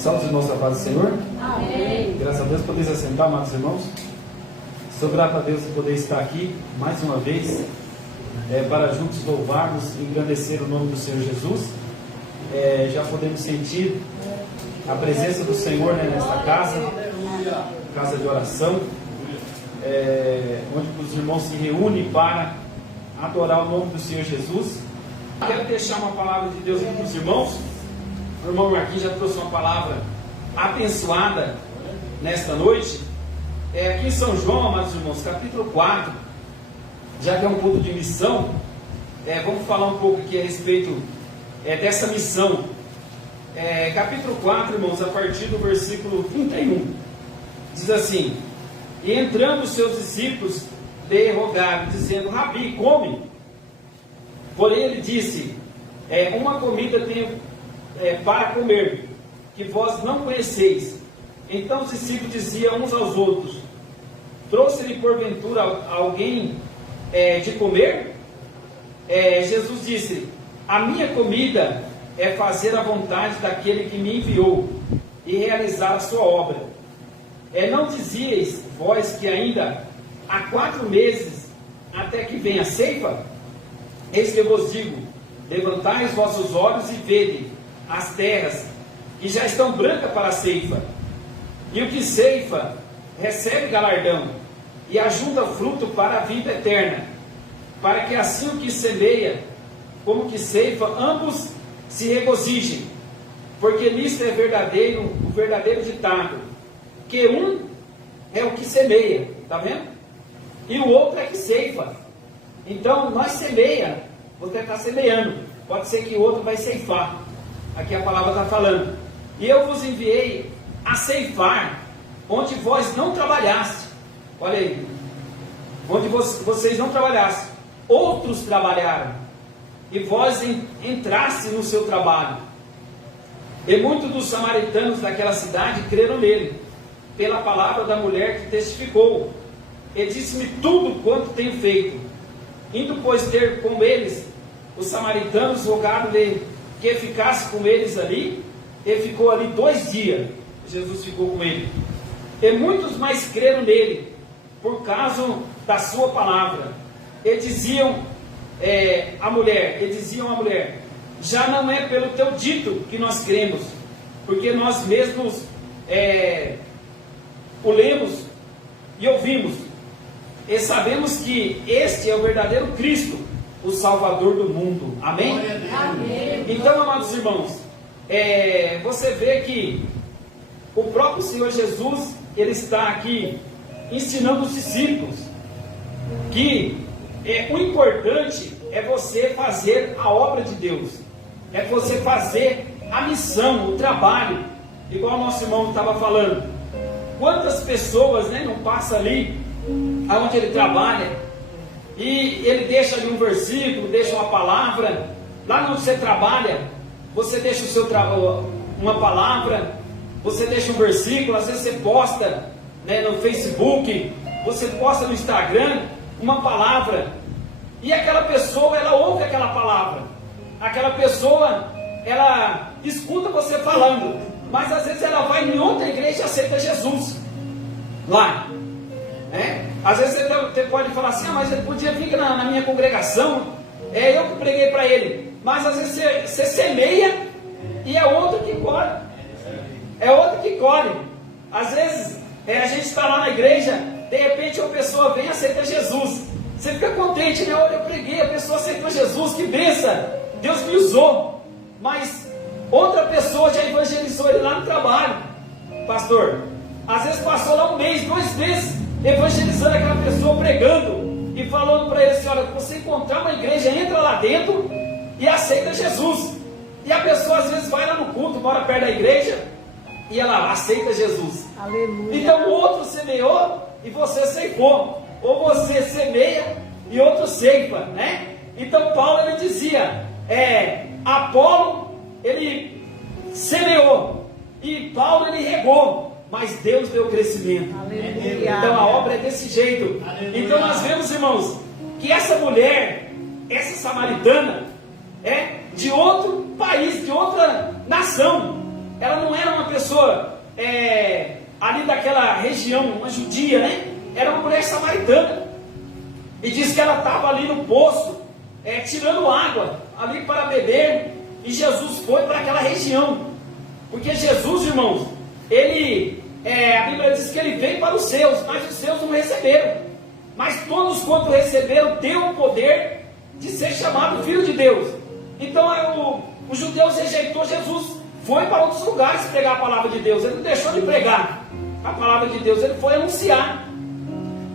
Salve os irmãos da paz do Senhor. Amém. Graças a Deus, poder se assentar, amados irmãos. Sou grato a Deus por poder estar aqui mais uma vez, para juntos louvarmos e engrandecer o nome do Senhor Jesus. Já podemos sentir a presença do Senhor, nesta casa de oração, onde os irmãos se reúnem para adorar o nome do Senhor Jesus. Quero deixar uma palavra de Deus aqui para os irmãos. O irmão Marquinhos já trouxe uma palavra abençoada nesta noite. Aqui em São João, amados irmãos, capítulo 4, já que é um culto de missão, vamos falar um pouco aqui a respeito dessa missão. Capítulo 4, irmãos, a partir do versículo 31, diz assim: E entrando os seus discípulos lhe rogaram, dizendo: Rabi, come. Porém ele disse: uma comida tenho para comer, que vós não conheceis. Então os discípulos diziam uns aos outros: Trouxe-lhe porventura alguém de comer? Jesus disse: A minha comida é fazer a vontade daquele que me enviou e realizar a sua obra. Não dizieis vós que ainda há 4 meses até que venha a ceifa? Eis que vos digo: levantai os vossos olhos e vede as terras, que já estão brancas para a ceifa. E o que ceifa recebe galardão, e ajunta fruto para a vida eterna, para que assim o que semeia como o que ceifa, ambos se regozijem. Porque nisto é verdadeiro o verdadeiro ditado, que um é o que semeia, está vendo? E o outro é que ceifa. Então nós semeia, você está semeando, pode ser que o outro vai ceifar. Aqui a palavra está falando: E eu vos enviei a ceifar onde vós não trabalhaste. Olha aí, onde vocês não trabalhassem, outros trabalharam, e vós entraste no seu trabalho. E muitos dos samaritanos daquela cidade creram nele, pela palavra da mulher que testificou. E disse-me tudo quanto tenho feito. Indo, pois, ter com eles, os samaritanos rogaram-lhe que ficasse com eles ali. E ficou ali 2 dias. Jesus ficou com ele. E muitos mais creram nele, por causa da sua palavra. E diziam à mulher: Já não é pelo teu dito que nós cremos, porque nós mesmos o lemos e ouvimos, e sabemos que este é o verdadeiro Cristo, o Salvador do mundo. Amém? Amém. Então, amados irmãos, você vê que o próprio Senhor Jesus, ele está aqui ensinando os discípulos que o importante é você fazer a obra de Deus, é você fazer a missão, o trabalho, igual o nosso irmão estava falando. Quantas pessoas não passam ali aonde ele trabalha e ele deixa ali um versículo, deixa uma palavra. Lá onde você trabalha, você deixa uma palavra, você deixa um versículo. Às vezes você posta no Facebook, você posta no Instagram uma palavra, e aquela pessoa, ela ouve aquela palavra, aquela pessoa, ela escuta você falando, mas às vezes ela vai em outra igreja e aceita Jesus lá, às vezes você pode falar assim: mas ele podia vir na minha congregação, eu que preguei para ele. Mas às vezes você semeia e é outro que colhe. Às vezes a gente está lá na igreja, de repente uma pessoa vem e aceita Jesus. Você fica contente, Olha, eu preguei, a pessoa aceitou Jesus, que bênção, Deus me usou. Mas outra pessoa já evangelizou ele lá no trabalho, pastor. Às vezes passou lá 1 mês, 2 meses, evangelizando aquela pessoa, pregando e falando para ele assim: olha, se você encontrar uma igreja, entra lá dentro e aceita Jesus. E a pessoa às vezes vai lá no culto, mora perto da igreja, e ela aceita Jesus. Aleluia. Então o outro semeou e você ceifou, ou você semeia e outro ceifa, Então Paulo, ele dizia, Apolo, ele semeou, e Paulo, ele regou, mas Deus deu crescimento. Aleluia. Então a obra é desse jeito. Aleluia. Então nós vemos, irmãos, que essa mulher, essa samaritana, de outro país, de outra nação. Ela não era uma pessoa pessoa ali daquela região, uma judia, né? Era uma mulher samaritana. E diz que ela estava ali no poço, tirando água ali para beber. E Jesus foi para aquela região. Porque Jesus, irmãos, a Bíblia diz que ele veio para os seus, mas os seus não receberam. Mas todos quanto receberam, deu o poder de ser chamado filho de Deus. Então os judeus rejeitou Jesus, foi para outros lugares pregar a palavra de Deus. Ele não deixou de pregar a palavra de Deus, ele foi anunciar.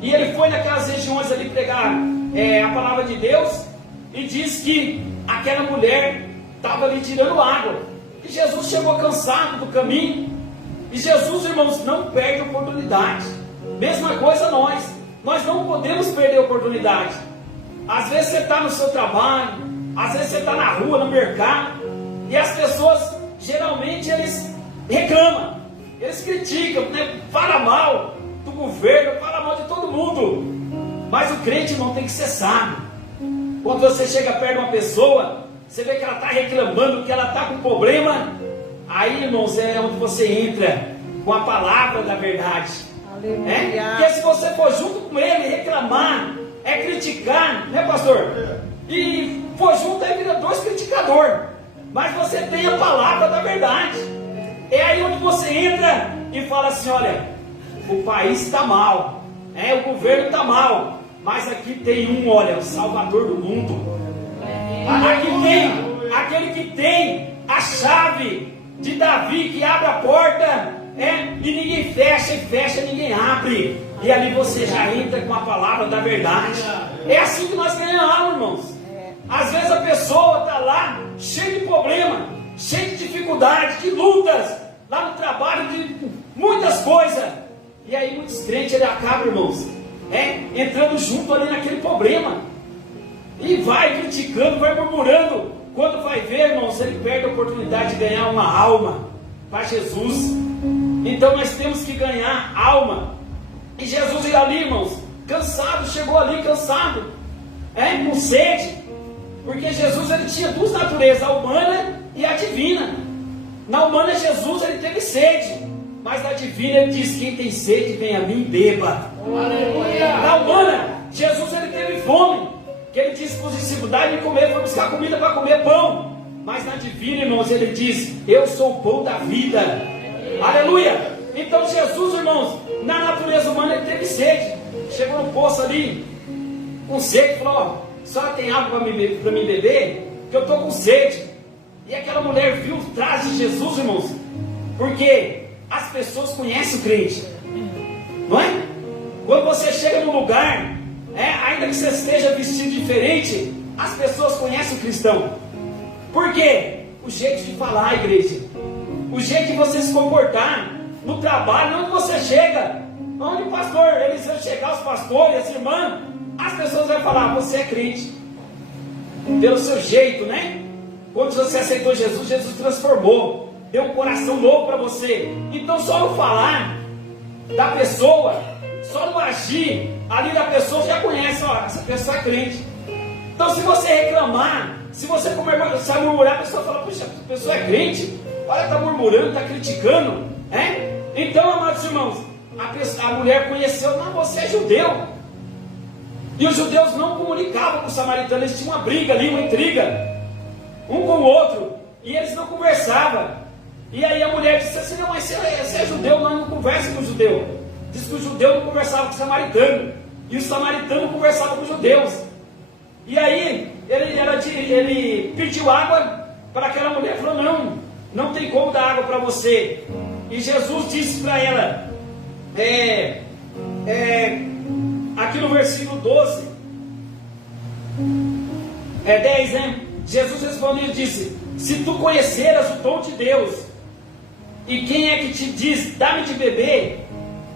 E ele foi naquelas regiões ali pregar a palavra de Deus. E diz que aquela mulher estava ali tirando água. E Jesus chegou cansado do caminho. E Jesus, irmãos, não perde oportunidade. Mesma coisa nós não podemos perder oportunidade. Às vezes você está no seu trabalho, às vezes você está na rua, no mercado, e as pessoas, geralmente, eles reclamam, eles criticam, né? Fala mal do governo, fala mal de todo mundo. Mas o crente, irmão, tem que ser sábio. Quando você chega perto de uma pessoa, você vê que ela está reclamando, que ela está com problema, aí, irmãos, é onde você entra com a palavra da verdade. Porque se você for junto com ele reclamar, criticar, né, pastor? E for junto, aí vira dois criticadores. Mas você tem a palavra da verdade. É aí onde você entra e fala assim: olha, o país está mal, o governo está mal, mas aqui tem olha, o Salvador do mundo. Aqui tem aquele que tem a chave de Davi, que abre a porta, e ninguém fecha, e fecha, ninguém abre. E ali você já entra com a palavra da verdade. É assim que nós ganhamos alma, irmãos. Às vezes a pessoa está lá, cheia de problema, cheia de dificuldades, de lutas, lá no trabalho, de muitas coisas. E aí muitos crentes, ele acaba, irmãos, entrando junto ali naquele problema. E vai criticando, vai murmurando. Quando vai ver, irmãos, ele perde a oportunidade de ganhar uma alma para Jesus. Então nós temos que ganhar alma. E Jesus ia ali, irmãos, cansado, chegou ali cansado, com sede. Porque Jesus, ele tinha duas naturezas, a humana e a divina. Na humana, Jesus, ele teve sede. Mas na divina, ele diz: quem tem sede, vem a mim e beba. Aleluia. Na humana, Jesus, ele teve fome. Que ele disse para os discípulos: dai-me comer, foi buscar comida para comer pão. Mas na divina, irmãos, ele diz: eu sou o pão da vida. Aleluia. Então Jesus, irmãos, na natureza humana, ele teve sede. Chegou no poço ali, com sede, falou: a senhora tem água para me beber? Que eu estou com sede. E aquela mulher viu o traje de Jesus, irmãos, porque as pessoas conhecem o crente, não é? Quando você chega num lugar, ainda que você esteja vestido diferente, as pessoas conhecem o cristão. Por quê? O jeito de falar, igreja, o jeito de você se comportar no trabalho, onde você chega, onde o pastor, eles vão chegar, os pastores, as irmãs, as pessoas vão falar: você é crente, pelo seu jeito, né? Quando você aceitou Jesus, Jesus transformou, deu um coração novo para você. Então só no falar da pessoa, só no agir ali da pessoa, já conhece: ó, essa pessoa é crente. Então se você reclamar, se você murmurar, a pessoa fala: puxa, a pessoa é crente, olha, está murmurando, está criticando, Então, amados irmãos, a mulher conheceu: não, você é judeu. E os judeus não comunicavam com os samaritanos, eles tinham uma briga ali, uma intriga, um com o outro, e eles não conversavam. E aí a mulher disse assim: não, mas você é judeu, nós não conversamos com o judeu. Diz que o judeu não conversava com o samaritano, e o samaritano conversava com os judeus. E aí ele pediu água para aquela mulher, falou: não tem como dar água para você. E Jesus disse para ela, aqui no versículo 12, 10, né? Jesus respondeu e disse: se tu conheceras o dom de Deus, e quem é que te diz, dá-me de beber,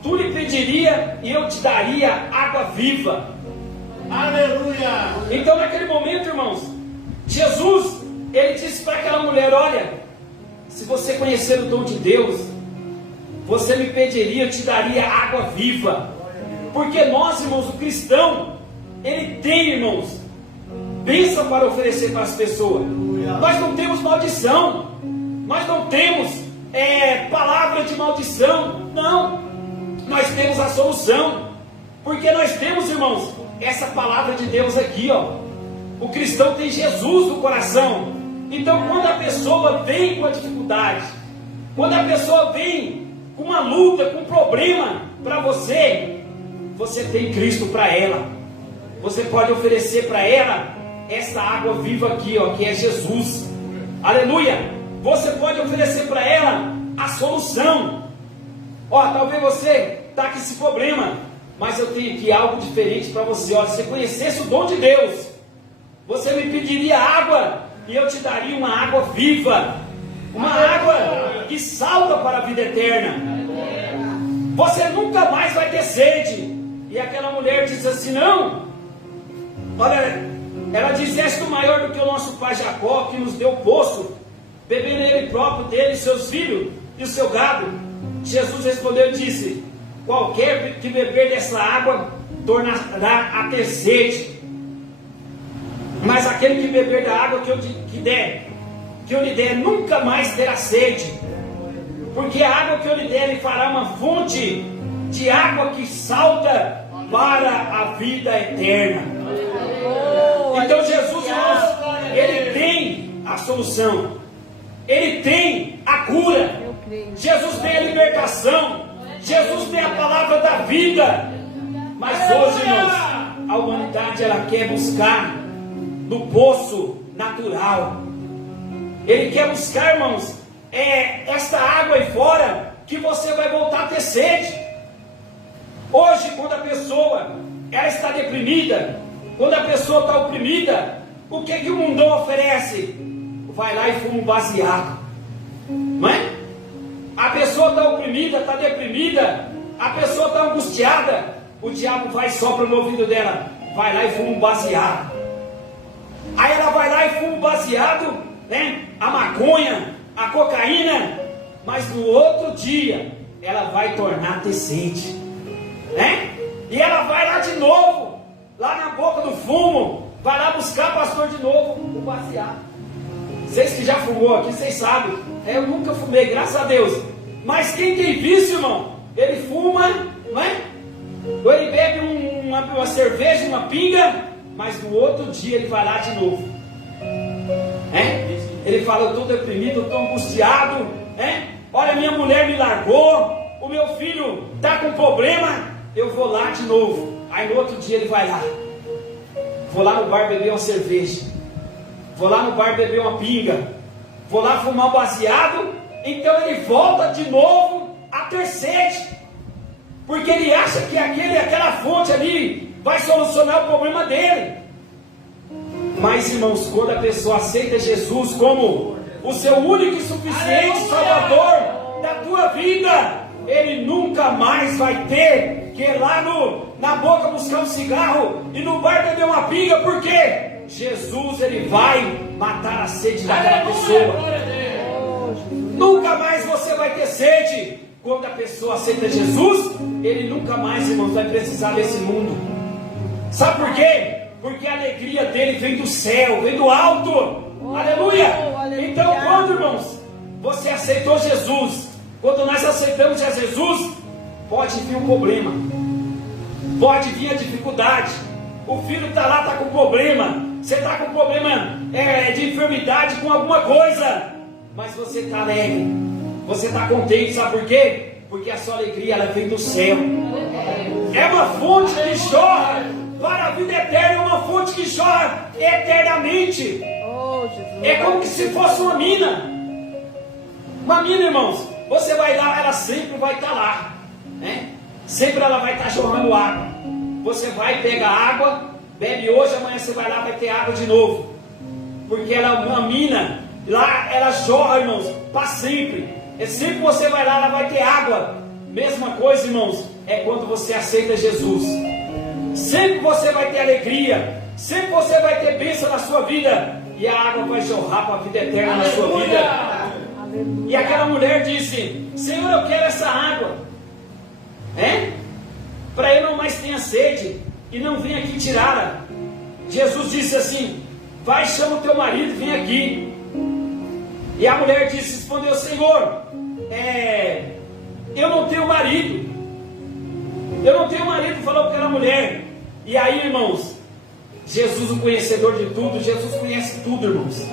tu lhe pediria e eu te daria água viva. Aleluia! Então naquele momento, irmãos, Jesus, ele disse para aquela mulher: olha, se você conhecer o dom de Deus, você me pediria, eu te daria água viva. Porque nós, irmãos, o cristão, ele tem, irmãos, bênção para oferecer para as pessoas. Nós não temos maldição, nós não temos palavras maldição. Não, nós temos a solução, porque nós temos, irmãos, essa palavra de Deus aqui, ó. O cristão tem Jesus no coração. Então, quando a pessoa vem com a dificuldade, quando a pessoa vem com uma luta, com um problema para você, você tem Cristo para ela. Você pode oferecer para ela essa água viva aqui, ó, que é Jesus. Aleluia! Você pode oferecer para ela a solução. Ó, talvez você está com esse problema, mas eu tenho aqui algo diferente para você. Ó, se você conhecesse o dom de Deus, você me pediria água e eu te daria uma água viva, uma água que salva para a vida eterna. Você nunca mais vai ter sede. E aquela mulher diz assim: não, olha, ela diz: és tu maior do que o nosso pai Jacó, que nos deu o poço, bebendo ele próprio, dele, seus filhos e o seu gado. Jesus respondeu e disse: qualquer que beber dessa água tornará a ter sede, mas aquele que beber da água que eu lhe der nunca mais terá sede, porque a água que eu lhe der lhe fará uma fonte de água que salta para a vida eterna. Então Jesus, irmãos, Ele tem a solução, Ele tem a cura, Jesus tem a libertação, Jesus tem a palavra da vida. Mas hoje, irmãos, a humanidade ela quer buscar no poço natural. Ele quer buscar, irmãos, esta água aí fora, que você vai voltar a ter sede. Hoje, quando a pessoa ela está deprimida, quando a pessoa está oprimida, o que o mundão oferece? Vai lá e fuma um baseado, não é? A pessoa está oprimida, está deprimida, a pessoa está angustiada, o diabo vai e sopra no ouvido dela: vai lá e fuma um baseado. Aí ela vai lá e fuma um baseado, né? A maconha, a cocaína, mas no outro dia ela vai tornar a ter sede, né? E ela vai lá de novo, lá na boca do fumo, vai lá buscar, pastor, de novo o baseado. Vocês que já fumou aqui, vocês sabem. Eu nunca fumei, graças a Deus. Mas quem tem vício, irmão, ele fuma, não é? Ou ele bebe uma cerveja, uma pinga, mas no outro dia ele vai lá de novo. Ele fala: eu estou deprimido, eu estou angustiado. Olha, minha mulher me largou, o meu filho está com problema, eu vou lá de novo. Aí no outro dia ele vai lá. Vou lá no bar beber uma cerveja, vou lá no bar beber uma pinga, vou lá fumar um baseado. Então ele volta de novo a ter sede, porque ele acha que aquela fonte ali vai solucionar o problema dele. Mas, irmãos, quando a pessoa aceita Jesus como o seu único e suficiente Salvador da tua vida, ele nunca mais vai ter que ir lá na boca buscar um cigarro e no bar beber uma pinga, porque Jesus, ele vai matar a sede daquela pessoa. Nunca mais você vai ter sede. Quando a pessoa aceita Jesus, ele nunca mais, irmãos, vai precisar desse mundo. Sabe por quê? Porque a alegria dele vem do céu, vem do alto. Aleluia! Então, quando, irmãos, você aceitou Jesus, quando nós aceitamos a Jesus, pode vir um problema, pode vir a dificuldade. O filho está lá, está com problema. Você está com problema de enfermidade, com alguma coisa, mas você está alegre, você está contente. Sabe por quê? Porque a sua alegria ela vem do céu. É uma fonte que jorra para a vida eterna, é uma fonte que jorra eternamente. É como se fosse uma mina. Uma mina, irmãos, você vai lá, ela sempre vai estar lá, né? Sempre ela vai estar jorrando água. Você vai pegar água, bebe hoje, amanhã você vai lá, vai ter água de novo. Porque ela é uma mina, lá ela jorra, irmãos, para sempre. Sempre você vai lá, ela vai ter água. Mesma coisa, irmãos, é quando você aceita Jesus. Sempre você vai ter alegria, sempre você vai ter bênção na sua vida, e a água vai jorrar para a vida eterna na sua vida. E aquela mulher disse: Senhor, eu quero essa água, para eu não mais tenha sede, e não venha aqui tirá-la. Jesus disse assim: vai, chama o teu marido, vem aqui. E a mulher respondeu: Senhor, eu não tenho marido. Eu não tenho marido, falou para aquela mulher. E aí, irmãos, Jesus, o conhecedor de tudo, Jesus conhece tudo, irmãos.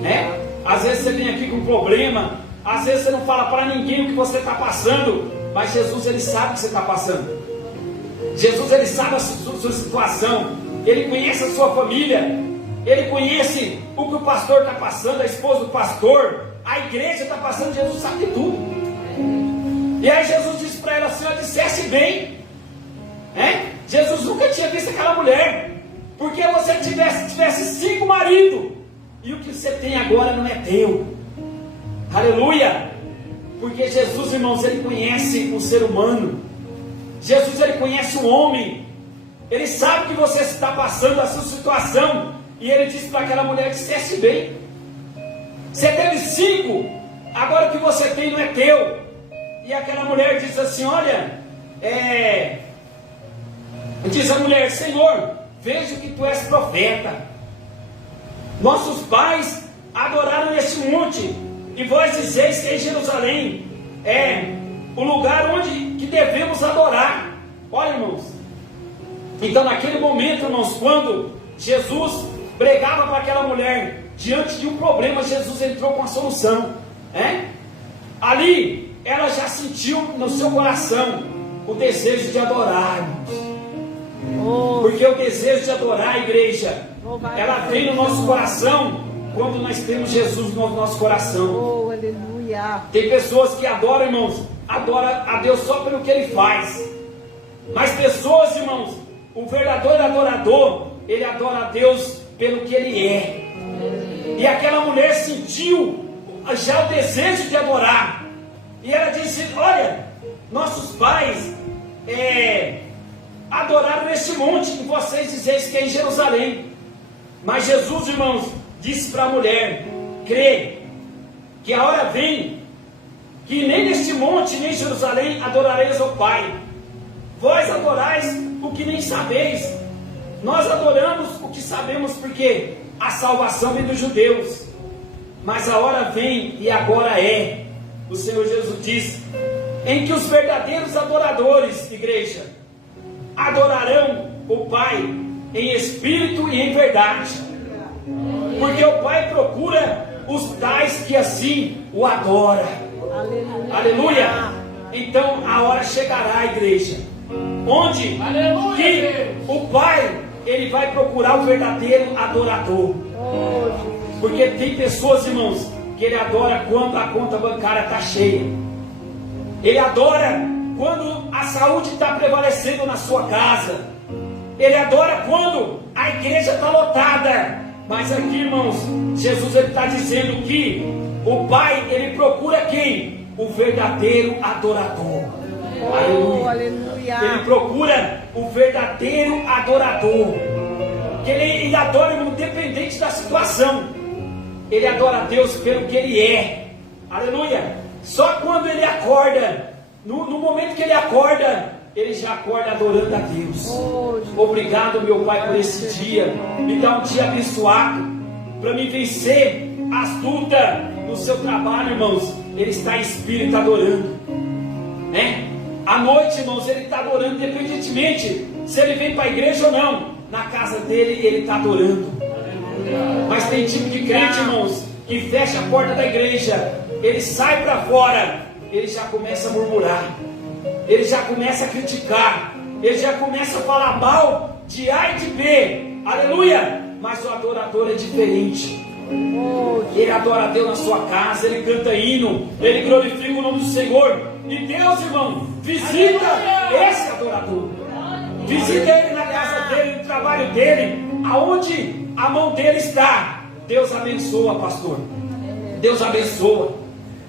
Né? Às vezes você vem aqui com um problema, às vezes você não fala para ninguém o que você está passando, mas Jesus, ele sabe o que você está passando. Jesus, ele sabe a sua situação, ele conhece a sua família, ele conhece o que o pastor está passando, a esposa do pastor, a igreja está passando, Jesus sabe de tudo. E aí Jesus disse para ela assim: dissesse bem, Jesus nunca tinha visto aquela mulher, porque você tivesse 5 maridos, e o que você tem agora não é teu. Aleluia! Porque Jesus, irmãos, ele conhece o ser humano. Jesus, ele conhece o homem. Ele sabe que você está passando a sua situação. E ele disse para aquela mulher: dissesse bem. Você teve 5, agora o que você tem não é teu. E aquela mulher disse assim: olha, diz a mulher: Senhor, vejo que tu és profeta. Nossos pais adoraram neste monte, e vós dizeis que em Jerusalém é o lugar onde que devemos adorar. Olha, irmãos, então naquele momento, irmãos, quando Jesus pregava para aquela mulher, diante de um problema, Jesus entrou com a solução. Ali, ela já sentiu no seu coração o desejo de adorar, irmãos. Porque o desejo de adorar, a igreja, ela vem no nosso coração quando nós temos Jesus no nosso coração. Aleluia. Tem pessoas que adoram, irmãos, adoram a Deus só pelo que Ele faz. Mas pessoas, irmãos, o verdadeiro adorador, ele adora a Deus pelo que Ele é. E aquela mulher sentiu já o desejo de adorar. E ela disse: olha, nossos pais adoraram neste monte, e vocês dizeis que é em Jerusalém. Mas Jesus, irmãos, disse para a mulher: crê que a hora vem que nem neste monte, nem em Jerusalém adorareis ao Pai. Vós adorais o que nem sabeis. Nós adoramos o que sabemos, porque a salvação vem dos judeus. Mas a hora vem, e agora é, o Senhor Jesus diz, em que os verdadeiros adoradores, igreja, adorarão o Pai em espírito e em verdade. Porque o Pai procura os tais que assim o adoram. Aleluia. Aleluia. Então a hora chegará, igreja, onde que o Pai, ele vai procurar o verdadeiro adorador. Porque tem pessoas, irmãos, que ele adora quando a conta bancária está cheia. Ele adora quando a saúde está prevalecendo na sua casa. Ele adora quando a igreja está lotada. Mas aqui, irmãos, Jesus está dizendo que o Pai, ele procura quem? O verdadeiro adorador. Aleluia. Aleluia. Ele procura o verdadeiro adorador. Que ele adora, independente da situação. Ele adora a Deus pelo que Ele é. Aleluia. Só quando ele acorda, no momento que ele acorda, ele já acorda adorando a Deus. Obrigado, meu Pai, por esse dia. Me dá um dia abençoado, para me vencer as lutas no seu trabalho, irmãos. Ele está em espírito adorando, né? À noite, irmãos, ele está adorando, independentemente se ele vem para a igreja ou não. Na casa dele, ele está adorando. Mas tem tipo de crente, irmãos, que fecha a porta da igreja, ele sai para fora, ele já começa a murmurar, ele já começa a criticar, ele já começa a falar mal de A e de B. Aleluia. Mas o adorador é diferente. Ele adora a Deus na sua casa, ele canta hino, ele glorifica o nome do Senhor. E Deus, irmão, visita esse adorador. Visita ele na casa dele, no trabalho dele, aonde a mão dele está. Deus abençoa, pastor. Deus abençoa.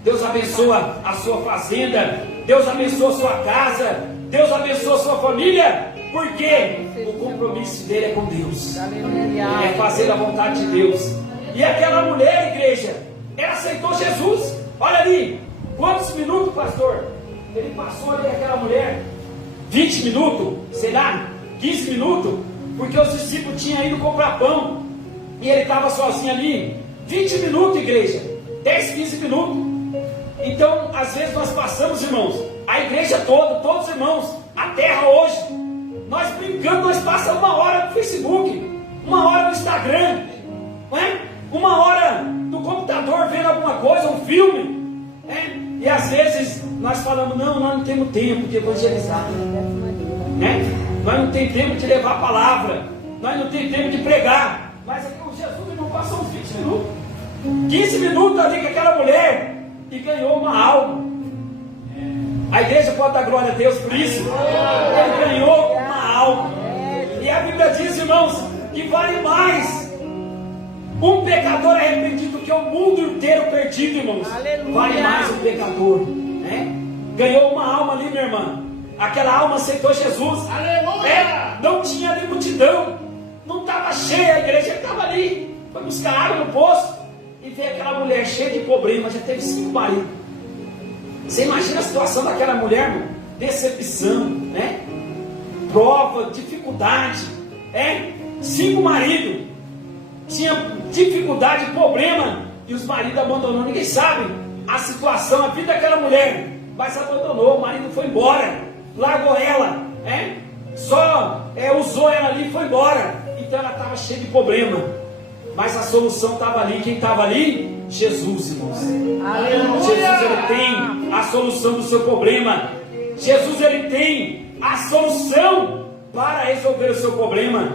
Deus abençoa a sua fazenda. Deus abençoa a sua casa. Deus abençoa a sua família. Porque o compromisso dele é com Deus. É fazer a vontade de Deus. E aquela mulher, igreja, ela aceitou Jesus. Olha ali, quantos minutos, pastor? Ele passou ali, aquela mulher, 20 minutos, sei lá, 15 minutos, porque os discípulos tinham ido comprar pão, e ele estava sozinho ali. 20 minutos, igreja, 10, 15 minutos. Então, às vezes nós passamos, irmãos, a igreja toda, todos os irmãos, a terra hoje, nós brincando, nós passamos 1 hora no Facebook, 1 hora no Instagram, não é? 1 hora no computador vendo alguma coisa, um filme, e às vezes nós falamos, não, nós não temos tempo de evangelizar, nós não temos tempo de levar a palavra, nós não temos tempo de pregar. Mas aqui o Jesus não passou uns 20 minutos, 15 minutos ali com aquela mulher e ganhou uma alma. A igreja pode dar glória a Deus por isso. Ele ganhou uma alma. E a Bíblia diz, irmãos, que vale mais um pecador arrependido do que o mundo inteiro perdido, irmãos. Vale mais um pecador, ganhou uma alma ali, minha irmã. Aquela alma aceitou Jesus. Não tinha ali multidão, não estava cheia a igreja, estava ali, foi buscar água no poço e veio aquela mulher cheia de problema, já teve 5 maridos. Você imagina a situação daquela mulher, irmão? Decepção, prova, dificuldade, 5 maridos, tinha dificuldade, problema, e os maridos abandonou. Ninguém sabe a situação, a vida daquela mulher, mas abandonou, o marido foi embora, largou ela, só usou ela ali e foi embora. Então ela estava cheia de problema, mas a solução estava ali. Quem estava ali? Jesus, irmãos. Aleluia. Jesus, ele tem a solução do seu problema. Jesus, ele tem a solução para resolver o seu problema.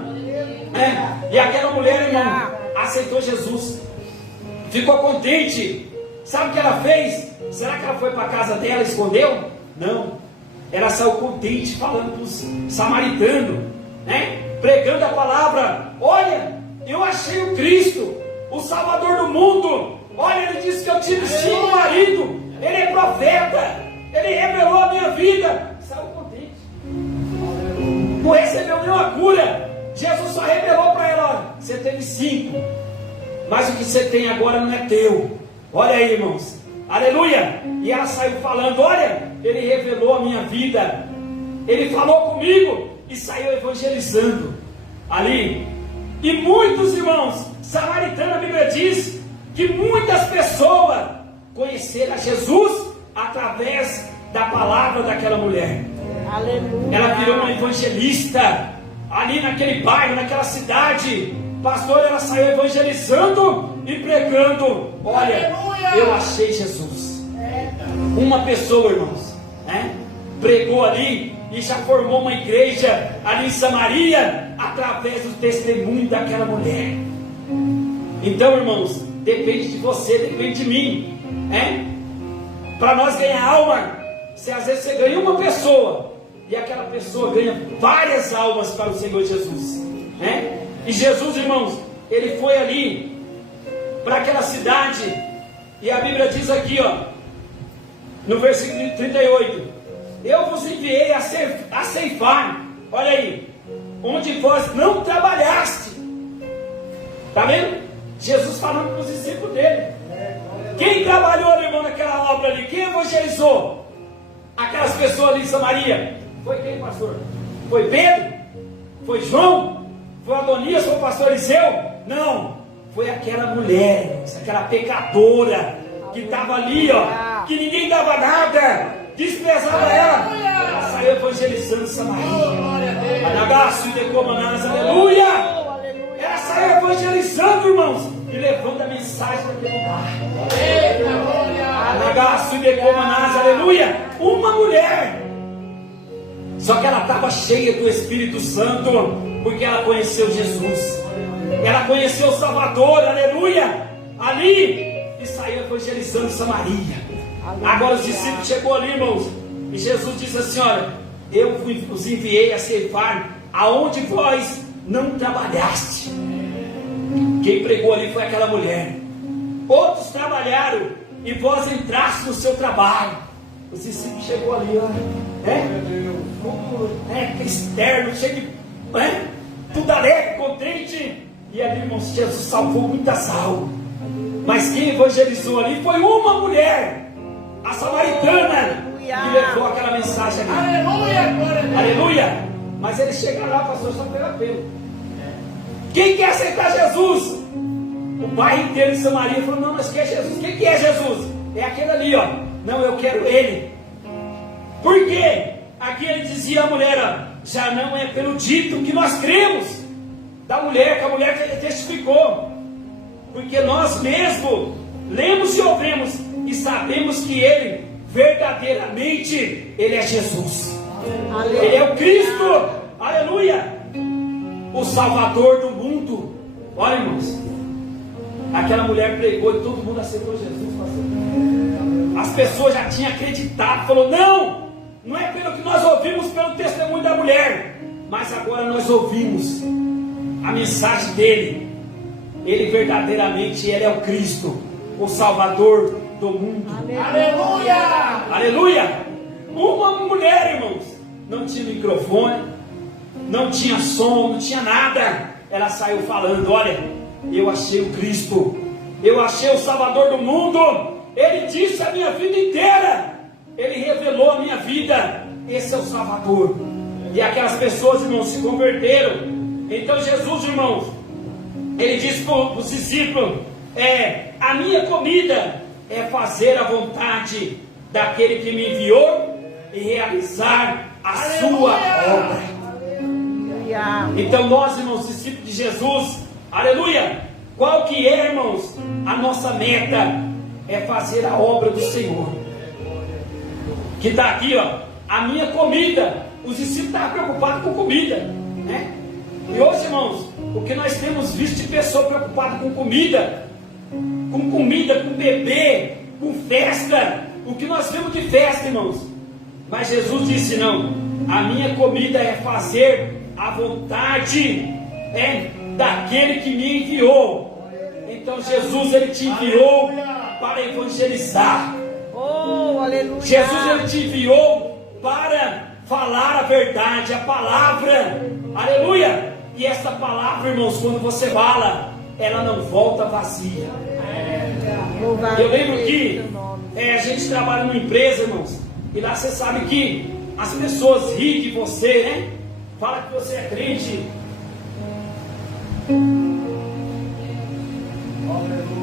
E aquela mulher, irmão, aceitou Jesus, ficou contente. Sabe o que ela fez? Será que ela foi para a casa dela e escondeu? Não. Ela saiu contente, falando para os samaritanos, pregando a palavra. Olha, eu achei o Cristo, o Salvador do mundo. Olha, ele disse que eu tive 5 maridos. Ele é profeta, ele revelou a minha vida. Saiu contente, não recebeu nenhuma cura. Jesus só revelou para ela: olha, você teve 5, mas o que você tem agora não é teu. Olha aí, irmãos, aleluia. E ela saiu falando: olha, ele revelou a minha vida, ele falou comigo, e saiu evangelizando ali. E muitos irmãos samaritanos, a Bíblia diz que muitas pessoas conheceram a Jesus através da palavra daquela mulher. Aleluia. Ela virou uma evangelista ali naquele bairro, naquela cidade. Pastor, ela saiu evangelizando e pregando: olha, aleluia, eu achei Jesus. Uma pessoa, irmãos, pregou ali e já formou uma igreja ali em Samaria através do testemunho daquela mulher. Então, irmãos, depende de você, depende de mim, para nós ganhar alma. Se às vezes você ganha uma pessoa e aquela pessoa ganha várias almas para o Senhor Jesus, E Jesus, irmãos, ele foi ali para aquela cidade, e a Bíblia diz aqui, no versículo 38: eu vos enviei a ceifar, olha aí, onde vós não trabalhaste. Está vendo? Jesus falando para os discípulos dele. Quem trabalhou, irmão, naquela obra ali? Quem evangelizou aquelas pessoas ali em Samaria? Foi quem, pastor? Foi Pedro? Foi João? Foi Adonias? Foi o pastor Eliseu? Não, foi aquela mulher, aquela pecadora que estava ali, que ninguém dava nada, desprezava ela. Ela saiu evangelizando Samaria. Aleluia! Ela saiu evangelizando, irmãos, e levando a mensagem daquele lugar. Aleluia! Uma mulher, só que ela estava cheia do Espírito Santo, porque ela conheceu Jesus, ela conheceu o Salvador, aleluia, ali, e saiu evangelizando Samaria. Agora os discípulos chegou ali, irmãos, e Jesus disse assim: olha, eu os enviei a ceifar aonde vós não trabalhaste. Quem pregou ali foi aquela mulher. Outros trabalharam e vós entraste no seu trabalho. Os discípulos chegou ali, externo, cheio de tudo alegre, contente. E ali, irmãos, Jesus salvou muitas almas. Mas quem evangelizou ali foi uma mulher, a samaritana, que levou aquela mensagem ali. Aleluia! Aleluia! Mas ele chega lá, pastor, só pelo apelo. Quem quer aceitar Jesus? O bairro inteiro de Samaria falou: não, mas quer Jesus. Quem que é Jesus? É aquele ali, Não, eu quero ele. Por quê? Aqui ele dizia à mulher, ó, já não é pelo dito que nós cremos da mulher, que a mulher testificou, porque nós mesmos lemos e ouvimos e sabemos que ele verdadeiramente ele é Jesus. Aleluia. Ele é o Cristo, aleluia, o Salvador do mundo. Olha, irmãos, aquela mulher pregou e todo mundo aceitou Jesus, pastor. As pessoas já tinham acreditado, falou, não é pelo que nós ouvimos pelo testemunho da mulher, mas agora nós ouvimos a mensagem dele. Ele verdadeiramente ele é o Cristo, o Salvador do mundo. Aleluia! Aleluia! Uma mulher, irmãos, não tinha microfone, não tinha som, não tinha nada. Ela saiu falando, olha, eu achei o Cristo, eu achei o Salvador do mundo. Ele disse a minha vida inteira, ele revelou a minha vida. Esse é o Salvador. E aquelas pessoas, irmãos, se converteram. Então Jesus, irmãos, ele disse para os discípulos, a minha comida é fazer a vontade daquele que me enviou e realizar a sua obra. Então nós, irmãos, discípulos de Jesus, aleluia, qual que é, irmãos, a nossa meta? É fazer a obra do Senhor, que está aqui, ó, a minha comida. Os discípulos estavam preocupados com comida, né? E hoje, irmãos, o que nós temos visto de pessoa preocupada com comida, com bebê, com festa, o que nós vemos de festa, irmãos. Mas Jesus disse, não, a minha comida é fazer a vontade daquele que me enviou. Então Jesus, ele te enviou para evangelizar. Oh, aleluia. Jesus, ele te enviou para falar a verdade, a palavra, aleluia. E essa palavra, irmãos, quando você fala, ela não volta vazia. Eu lembro que a gente trabalha numa empresa, irmãos, e lá você sabe que as pessoas riem de você, né? Fala que você é crente.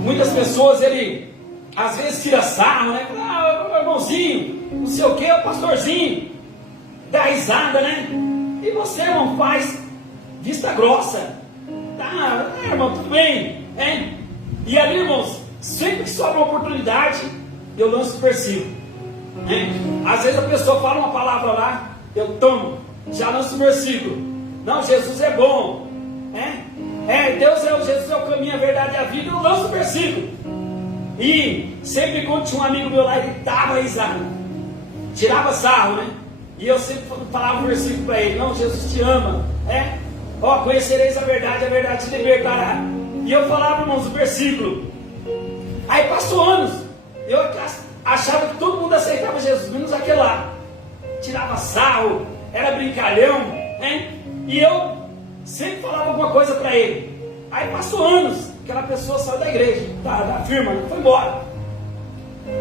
Muitas pessoas, ele às vezes tira sarro, né? Fala, irmãozinho, não sei o que, o pastorzinho, dá risada, né? E você, irmão, faz vista grossa. Tá, irmão, tudo bem, hein? E ali, irmãos, sempre que sobra uma oportunidade, eu lanço o versículo. Às vezes a pessoa fala uma palavra lá, eu tomo, já lanço o versículo. Não, Jesus é bom, Jesus é o caminho, a verdade e a vida. Eu lanço o versículo. E sempre quando tinha um amigo meu lá, ele dava risada, tirava sarro, né? E eu sempre falava o versículo para ele. Não, Jesus te ama, conhecereis a verdade te libertará. E eu falava, irmãos, o versículo. Aí passou anos, eu achava que todo mundo aceitava Jesus, menos aquele lá. Tirava sarro, era brincalhão, e eu sempre falava alguma coisa para ele. Aí passou anos, aquela pessoa saiu da igreja, da firma, foi embora.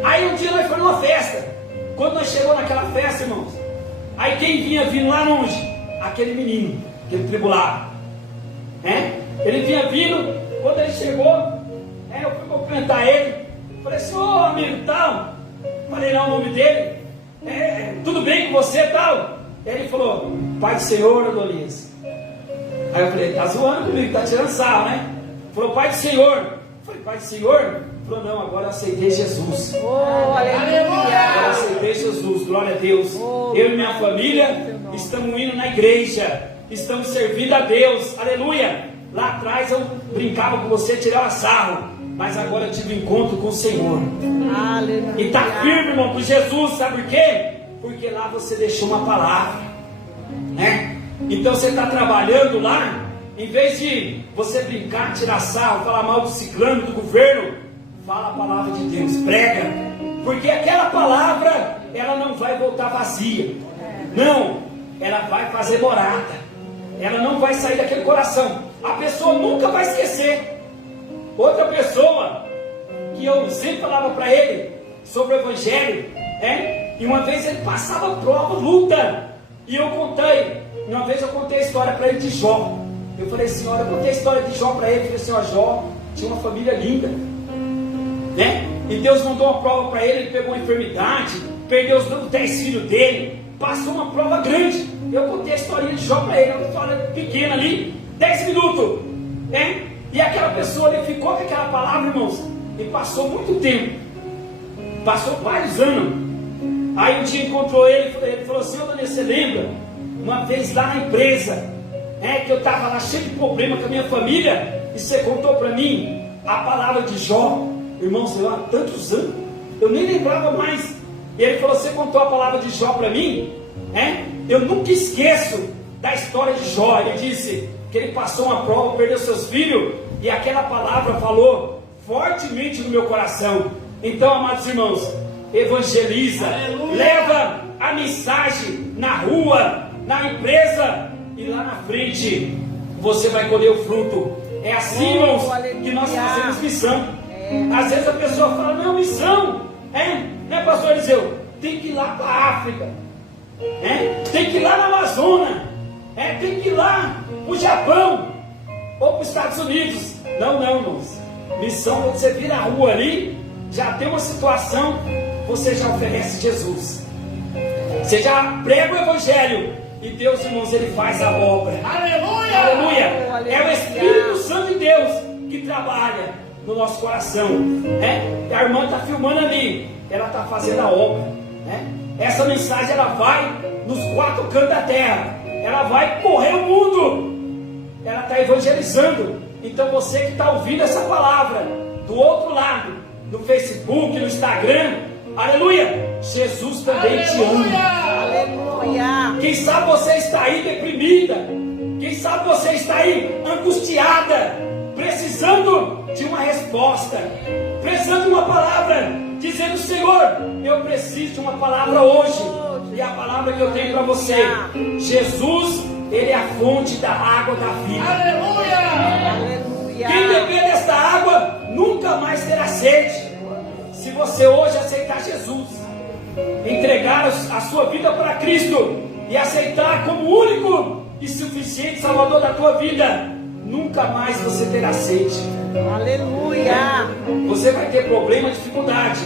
Aí um dia nós fomos numa festa. Quando nós chegamos naquela festa, irmãos, aí quem vinha vindo lá longe? Aquele menino, aquele tribulado, ele vinha vindo. Quando ele chegou, eu fui cumprimentar ele. Falei assim, ô amigo, tal. Falei não, o nome dele. Tudo bem com você, tal? Ele falou, Pai do Senhor, Adonias. Aí eu falei, tá zoando comigo, tá tirando sarro, né? Falou, Pai do Senhor. Eu falei, Pai do Senhor? Falou, não, agora eu aceitei Jesus. Aleluia. Agora eu aceitei Jesus, glória a Deus. Eu e minha família estamos indo na igreja, estamos servindo a Deus, aleluia. Lá atrás eu brincava com você, tirava sarro, mas agora eu tive um encontro com o Senhor. Aleluia. E está firme, irmão, com Jesus, sabe por quê? Porque lá você deixou uma palavra, né? Então você está trabalhando lá, em vez de você brincar, tirar sarro, falar mal do ciclano, do governo, fala a palavra de Deus, prega, porque aquela palavra, ela não vai voltar vazia, não, ela vai fazer morada, ela não vai sair daquele coração, a pessoa nunca vai esquecer. Outra pessoa, que eu sempre falava para ele, sobre o Evangelho, e uma vez ele passava prova, luta, e eu contei, uma vez eu contei a história para ele de Jó. Eu falei assim, olha, eu contei a história de Jó para ele. Eu falei assim, ó, Jó tinha uma família linda, né? E Deus mandou uma prova para ele, ele pegou uma enfermidade, perdeu os 10 filhos dele, passou uma prova grande. Eu contei a historinha de Jó para ele, uma história pequena ali, 10 minutos. E aquela pessoa ali ficou com aquela palavra, irmãos, e passou muito tempo, passou vários anos. Aí um dia encontrou ele falou assim: ô Daniel, você lembra? Uma vez lá na empresa, que eu estava lá cheio de problema com a minha família, e você contou para mim a palavra de Jó. Irmãos, eu há tantos anos, eu nem lembrava mais. E ele falou: você contou a palavra de Jó para mim? Eu nunca esqueço da história de Jó. Ele disse que ele passou uma prova, perdeu seus filhos, e aquela palavra falou fortemente no meu coração. Então, amados irmãos, evangeliza, leva a mensagem na rua, na empresa, e lá na frente você vai colher o fruto. É assim, irmãos, que nós fazemos missão. Às vezes a pessoa fala: não, missão, né, pastor Eliseu? Tem que ir lá para a África, tem que ir lá na Amazônia, tem que ir lá para o Japão ou para os Estados Unidos. Não, irmãos. Missão, quando você vira a rua ali, já tem uma situação, você já oferece Jesus, você já prega o Evangelho, e Deus, irmãos, Ele faz a obra. Aleluia! Aleluia! É o Espírito Santo de Deus que trabalha no nosso coração. A irmã está filmando ali, ela está fazendo a obra. Essa mensagem ela vai nos 4 cantos da terra, ela vai correr o mundo, ela está evangelizando. Então você que está ouvindo essa palavra do outro lado, no Facebook, no Instagram, aleluia, Jesus também te ama. Aleluia. Quem sabe você está aí deprimida, quem sabe você está aí angustiada, precisando de uma resposta, precisando de uma palavra, dizendo: Senhor, eu preciso de uma palavra hoje. E a palavra que eu tenho para você: Jesus, Ele é a fonte da água da vida. Aleluia! Quem beber desta água nunca mais terá sede. Se você hoje aceitar Jesus, entregar a sua vida para Cristo e aceitar como único e suficiente Salvador da tua vida, nunca mais você terá sede. Aleluia! Você vai ter problema, dificuldade,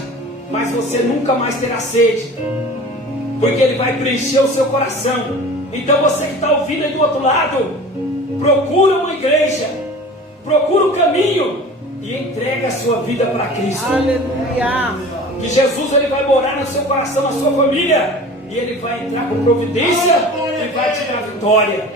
mas você nunca mais terá sede, porque Ele vai preencher o seu coração. Então você que está ouvindo aí do outro lado, procura uma igreja, procura o caminho e entrega a sua vida para Cristo. Aleluia! Que Jesus, Ele vai morar no seu coração, na sua família, e Ele vai entrar com providência e vai te dar vitória.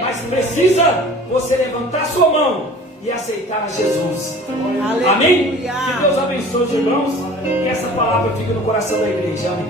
Mas precisa você levantar a sua mão e aceitar a Jesus. Aleluia. Amém? Que Deus abençoe os irmãos, que essa palavra fique no coração da igreja. Amém.